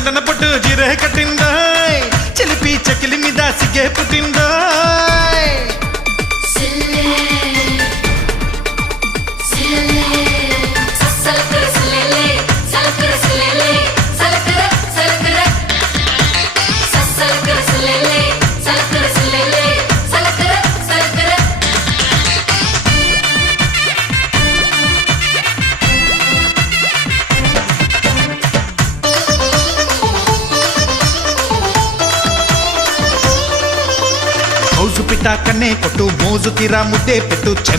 చందన పట్టు జీరే కట్టిందో చెలిపి చకిలి మీద సిగ్గే పుట్టిందో మోజు పిట్ట కన్నే కొట్టు మోజు తీరా ముద్దే పెట్టు